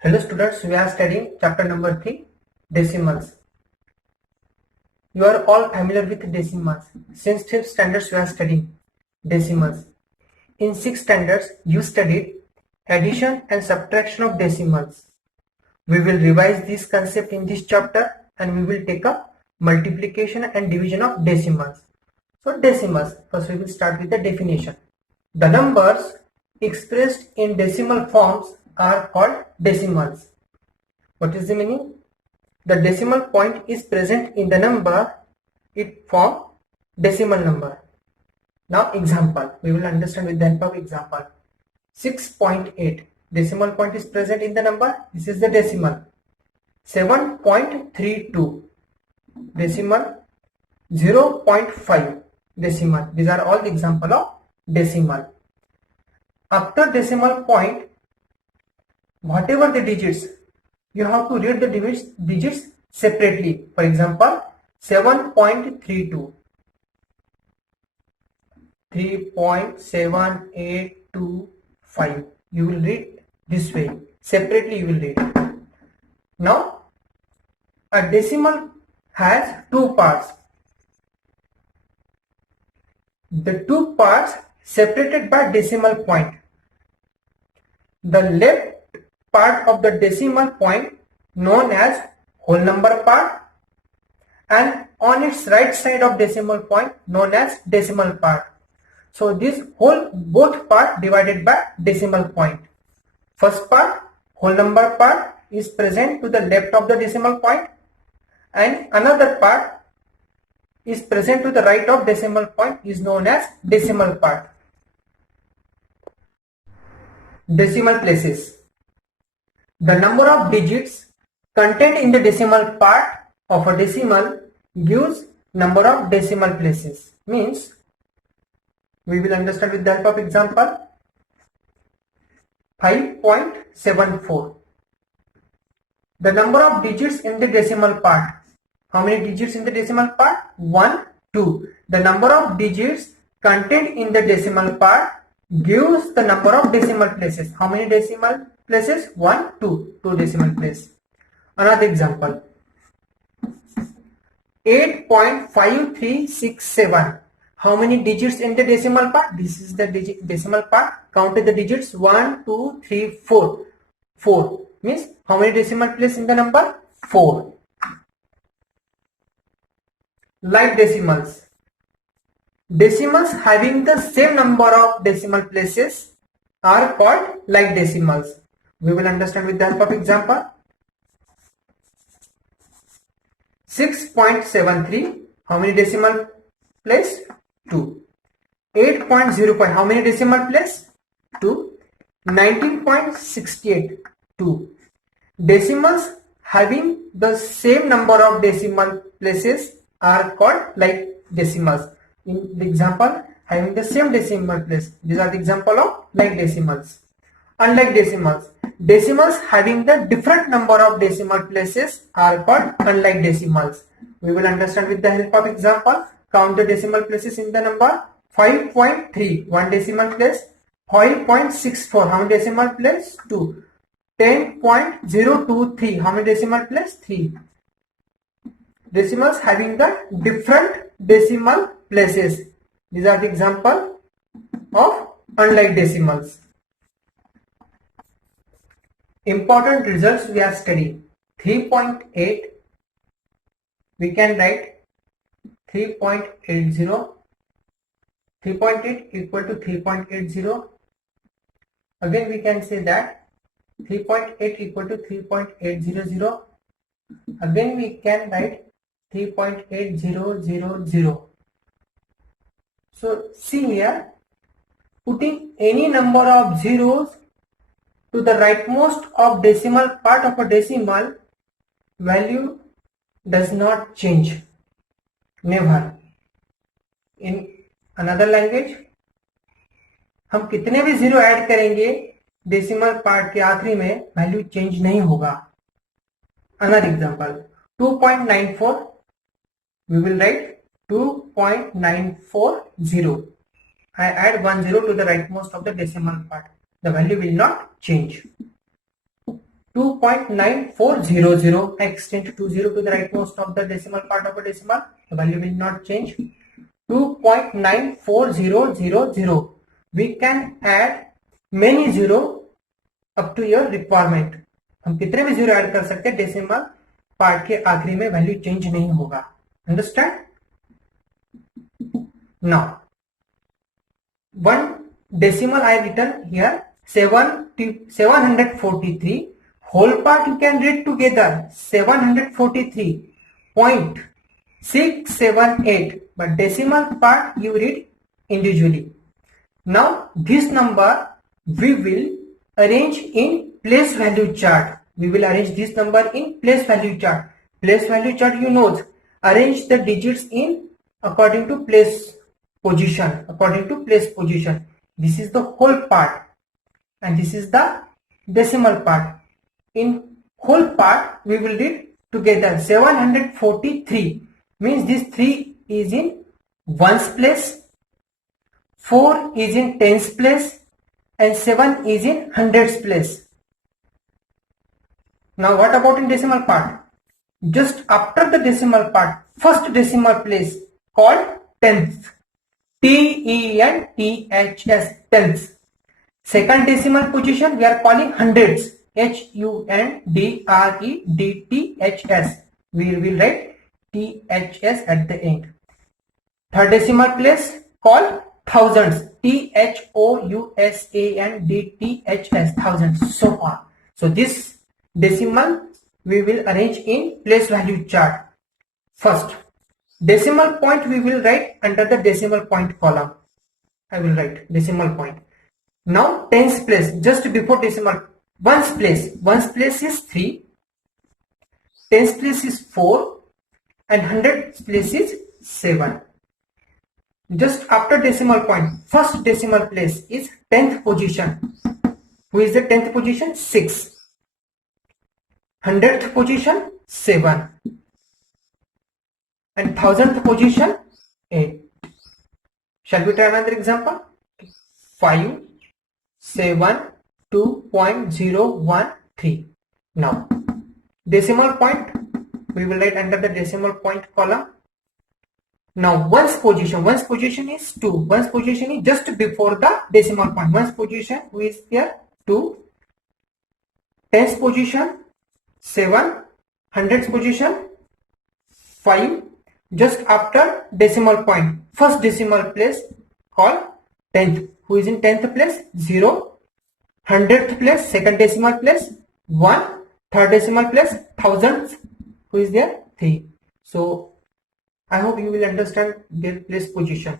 Hello students, we are studying chapter number 3, decimals. You are all familiar with decimals. Since 5th standards we are studying decimals. In 6th standards you studied addition and subtraction of decimals. We will revise this concept in this chapter and we will take up multiplication and division of decimals. So decimals, first we will start with the definition. The numbers expressed in decimal forms are called decimals. What is the meaning? The decimal point is present in the number, it forms decimal number. Now example, we will understand with the help of example. 6.8, decimal point is present in the number, this is the decimal. 7.32, decimal. 0.5, decimal. These are all the example of decimal. After decimal point, whatever the digits, you have to read the digits separately. For example, 7.32, 3.7825. You will read this way. Separately you will read. Now, a decimal has two parts. The two parts separated by decimal point. The left part of the decimal point known as whole number part, and on its right side of decimal point known as decimal part. So this both part divided by decimal point. First part, whole number part, is present to the left of the decimal point, and another part is present to the right of decimal point is known as decimal part. Decimal places. The number of digits contained in the decimal part of a decimal gives number of decimal places. Means, we will understand with the help of example. 5.74. The number of digits in the decimal part. How many digits in the decimal part? 1, 2. The number of digits contained in the decimal part gives the number of decimal places. How many decimal places? 1, 2. 2 decimal places. Another example. 8.5367. How many digits in the decimal part? This is the decimal part. Count the digits. 1, 2, 3, 4. 4 means how many decimal places in the number? 4. Like decimals. Decimals having the same number of decimal places are called like decimals. We will understand with the help of example. 6.73. How many decimal place? 2. 8.05. How many decimal place? 2. 19.68. 2. Decimals having the same number of decimal places are called like decimals. In the example, having the same decimal place. These are the example of like decimals. Unlike decimals. Decimals having the different number of decimal places are called unlike decimals. We will understand with the help of example. Count the decimal places in the number. 5.3, 1 decimal place. 5.64, how many decimal place? 2. 10.023, how many decimal place? 3. Decimals having the different decimal places. These are the example of unlike decimals. Important results we are studying. 3.8, we can write 3.80. 3.8 equal to 3.80. Again we can say that 3.8 equal to 3.800. Again we can write 3.8000. So see here, putting any number of zeros to the rightmost of decimal part of a decimal, value does not change. Never. In another language, हम कितने भी zero add करेंगे decimal part के आखिरी में, value change नहीं होगा. Another example, 2.94, we will write 2.940. I add 1 zero to the rightmost of the decimal part. The value will not change. 2.9400. I extend 20 to the rightmost of the decimal part of a decimal. The value will not change. 2.94000. We can add many zero up to your requirement. हम कितने भी zero add कर सकते हैं, decimal part के आखिरी में value change नहीं होगा. Understand? Now one decimal I written here, 743. Whole part you can read together, 743.678, but decimal part you read individually. Now this number we will arrange in place value chart. We will arrange this number in place value chart. Place value chart, you know, arrange the digits in according to place position, according to place position. This is the whole part and this is the decimal part. In whole part we will read together 743, means this 3 is in ones place, 4 is in tens place, and 7 is in hundreds place. Now what about in decimal part? Just after the decimal part, first decimal place called tenth, TENTHS, tenths. Second decimal position we are calling hundreds, HUNDREDTHS. We will write THS at the end. Third decimal place called thousands, THOUSANDTHS, thousands, so on. So this decimal we will arrange in place value chart. First, decimal point we will write under the decimal point column. I will write decimal point. Now tens place, just before decimal, ones place is 3, tens place is 4, and hundreds place is 7. Just after decimal point, first decimal place is 10th position. Who is the 10th position? 6. 100th position 7, and 1000th position 8. Shall we try another example? 5, 7, 2.013. Now decimal point we will write under the decimal point column. Now ones position is 2. Ones position is just before the decimal point. Ones position, who is here? 2. Tens position 7. Hundreds position 5. Just after decimal point, first decimal place called 10th. Who is in 10th place? 0. 100th place, second decimal place 1. Third decimal place thousands. Who is there? 3. So I hope you will understand their place position.